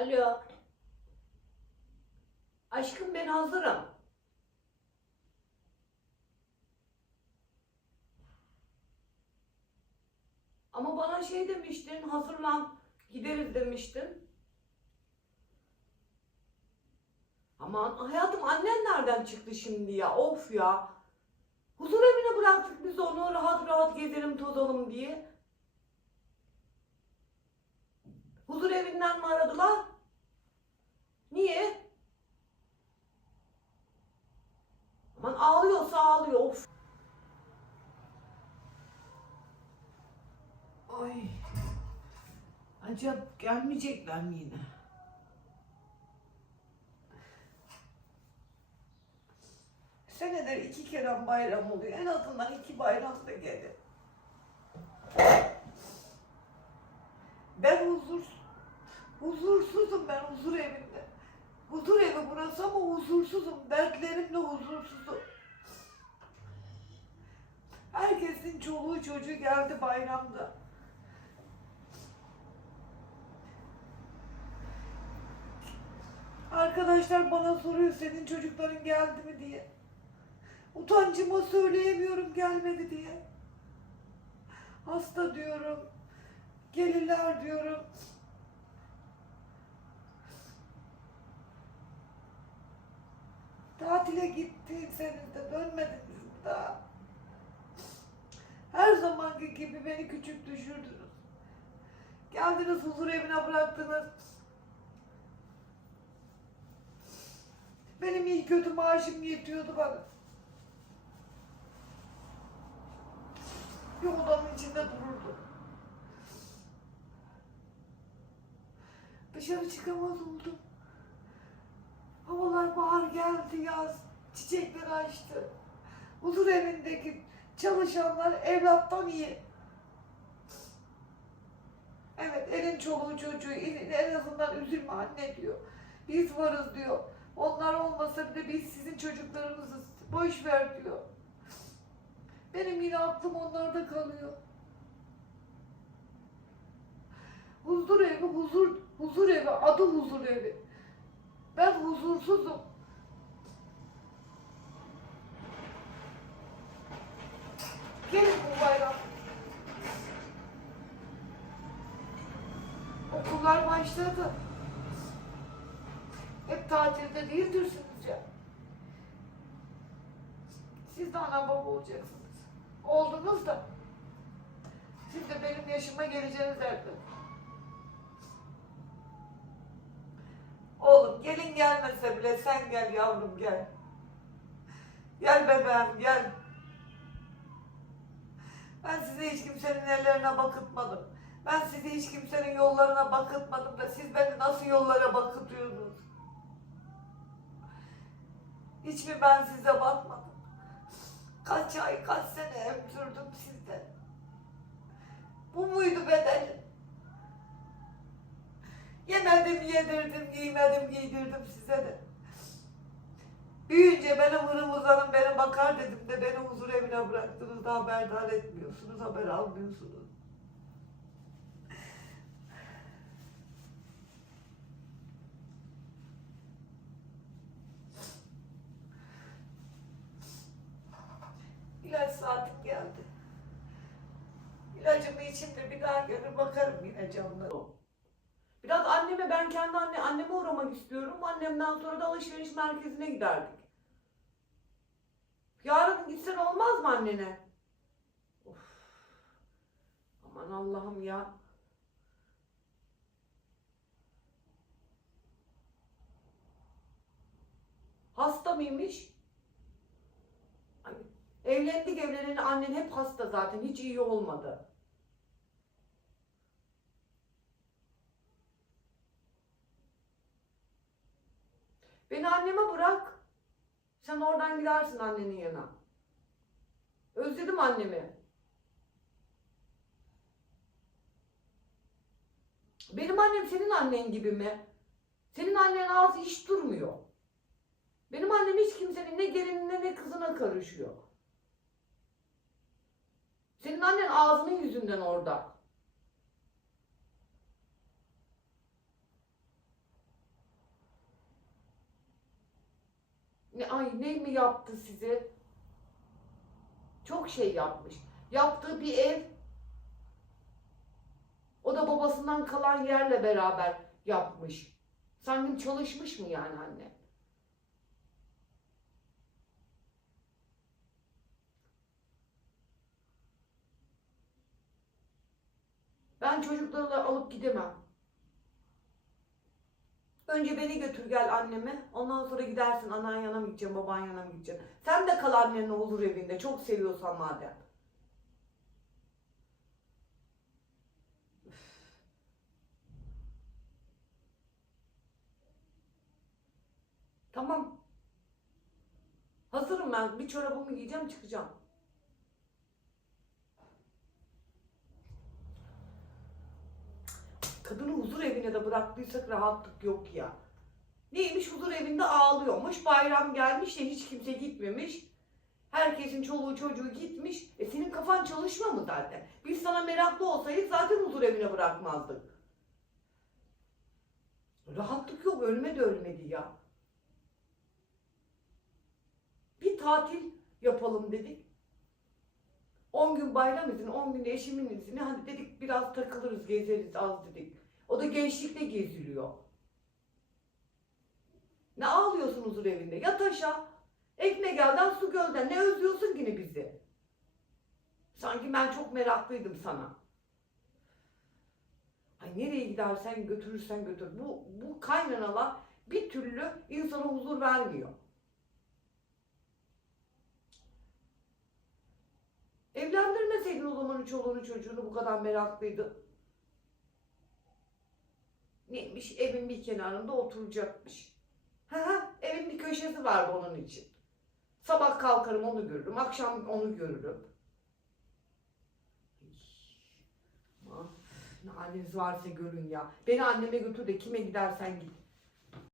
Alo. Aşkım ben hazırım. Ama bana şey demiştin, hazırlan, gideriz demiştin. Aman hayatım annen nereden çıktı şimdi ya? Of ya. Huzur evine bıraktık biz onu rahat rahat gezelim tozalım diye. Huzur evinden mi Ay. Acaba gelmeyecekler mi yine? Senedir iki kere bayram oluyor. En azından iki bayram da gelir. Ben huzur, huzursuzum ben huzur evinde. Huzur evi burası ama huzursuzum. Dertlerimle huzursuzum. Herkesin çoluğu çocuğu geldi bayramda. Arkadaşlar bana soruyor senin çocukların geldi mi diye. Utancıma söyleyemiyorum gelmedi diye. Hasta diyorum. Gelirler diyorum. Tatile gittin senin de dönmediniz daha. Her zamanki gibi beni küçük düşürdünüz. Geldiniz huzur evine bıraktınız. Benim iyi kötü maaşım yetiyordu bana. Bir odanın içinde dururdu. Dışarı çıkamaz oldum. Havalar bahar geldi yaz. Çiçekler açtı. Huzur evindeki çalışanlar evlattan iyi. Evet elin çoluğu çocuğu elin en azından üzülme anne diyor. Biz varız diyor. Onlar olmasa bile biz sizin çocuklarınızız. Boş ver diyor. Benim yine aklım onlarda kalıyor. Huzur evi, huzur, huzur evi, adı huzur evi. Ben huzursuzum. Gelin bu bayram. Okullar başladı. Hep tatilde değildirsiniz ya. Siz de ana baba olacaksınız. Oldunuz da. Siz de benim yaşıma geleceğiniz elbet. Oğlum gelin gelmese bile sen gel yavrum gel. Gel bebeğim gel. Ben size hiç kimsenin ellerine bakıtmadım. Ben sizi hiç kimsenin yollarına bakıtmadım da siz beni nasıl yollara bakıtıyorsunuz? Hiç mi ben size bakmadım? Kaç ay, kaç sene emzürdüm sizden. Bu muydu bedelim? Yemedim, yedirdim, giymedim, giydirdim size de. Büyüyünce benim hırım uzanım, beni bakar dedim de beni huzur evine bıraktınız da haberdar etmiyorsunuz, haber almıyorsunuz. İlaç saatim geldi. İlacımı içeyim de bir daha gelir bakarım yine camlara. Biraz anneme ben kendi anne anneme uğramak istiyorum. Annemden sonra da alışveriş merkezine giderdik. Yarın gitsen olmaz mı annene? Of. Aman Allah'ım ya. Hasta mıymış? Evlendik evleneni annen hep hasta zaten. Hiç iyi olmadı. Beni anneme bırak. Sen oradan gidersin annenin yanına. Özledim annemi. Benim annem senin annen gibi mi? Senin annen ağzı hiç durmuyor. Benim annem hiç kimsenin ne gelinine ne kızına karışıyor. Senin annen ağzının yüzünden orada. Ne, ay ne mi yaptı size? Çok şey yapmış. Yaptığı bir ev. O da babasından kalan yerle beraber yapmış. Sanki çalışmış mı yani anne? Ben çocuklarla alıp gidemem. Önce beni götür gel anneme. Ondan sonra gidersin anan yana mı gideceksin, baban yana mı gideceksin. Sen de kal annenle olur evinde. Çok seviyorsan madem. Tamam. Hazırım ben. Bir çorabımı giyeceğim çıkacağım. Kadını huzur evine de bıraktıysak rahatlık yok ya. Neymiş huzur evinde ağlıyormuş. Bayram gelmiş de hiç kimse gitmemiş. Herkesin çoluğu çocuğu gitmiş. E senin kafan çalışma mı zaten? Biz sana meraklı olsaydık zaten huzur evine bırakmazdık. Rahatlık yok. Ölme de ölmedi ya. Bir tatil yapalım dedik. 10 gün bayram izni, 10 gün eşimin izni. Hadi dedik biraz takılırız, gezeriz az dedik. O da gençlikte geziliyor. Ne ağlıyorsun huzur evinde? Yat aşağı. Ekmek elden su gölden. Ne özlüyorsun yine bizi? Sanki ben çok meraklıydım sana. Ay nereye gidersen götürürsen götür. Bu, bu kaynanalar bir türlü insana huzur vermiyor. Evlendirmeseydin o zaman çoluğunu çocuğunu bu kadar meraklıydı. Neymiş evin bir kenarında oturacakmış. Ha ha evin bir köşesi var onun için. Sabah kalkarım onu görürüm, akşam onu görürüm. Aman, Ne haliniz varsa görün ya. Beni anneme götür de kime gidersen git.